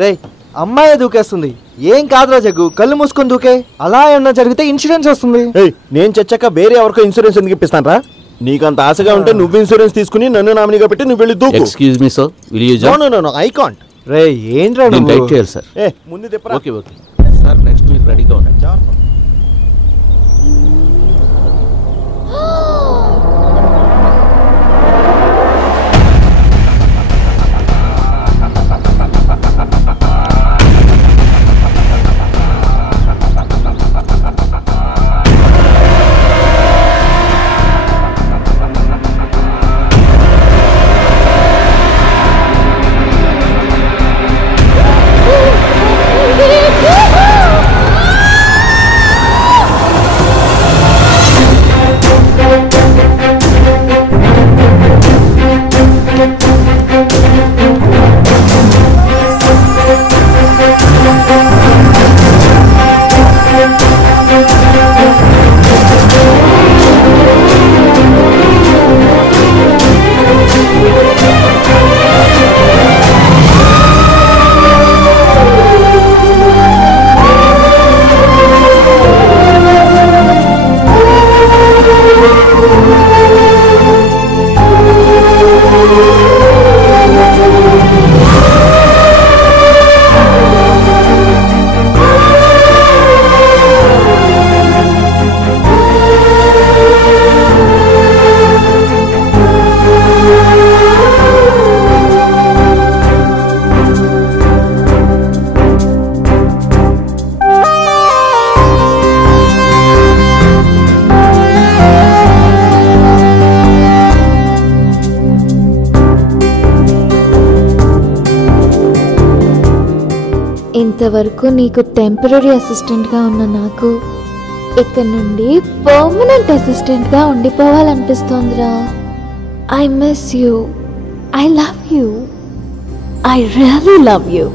రే అమ్మాయి దూకేస్తుంది. ఏం కాదురా జగ్గు, కళ్ళు మూసుకొని దూకే. అలా ఏమన్నా జరిగితే ఇన్సూరెన్స్ వస్తుంది. నేను చచ్చాక వేరే ఎవరికో ఇన్సూరెన్స్ ఎందుకు ఇప్పిస్తాను రా? నీకంత ఆశగా ఉంటే నువ్వు ఇన్సూరెన్స్ తీసుకుని నన్ను నామినీగా పెట్టి నువ్వు వెళ్ళి దూకు. Excuse me sir, will you join? No I can't. రే ఏంట్రా నువ్వు? వెయిట్ చేయాలి సార్. ముందు తిప్పరా. ఓకే సార్, నెక్స్ట్ మీరు రెడీగా ఉండండి. ఇంతవరకు నీకు టెంపరీ అసిస్టెంట్గా ఉన్న నాకు ఇక్కడ నుండి పర్మనెంట్ అసిస్టెంట్గా ఉండిపోవాలనిపిస్తోందిరా. I miss you. I love you. I really love you.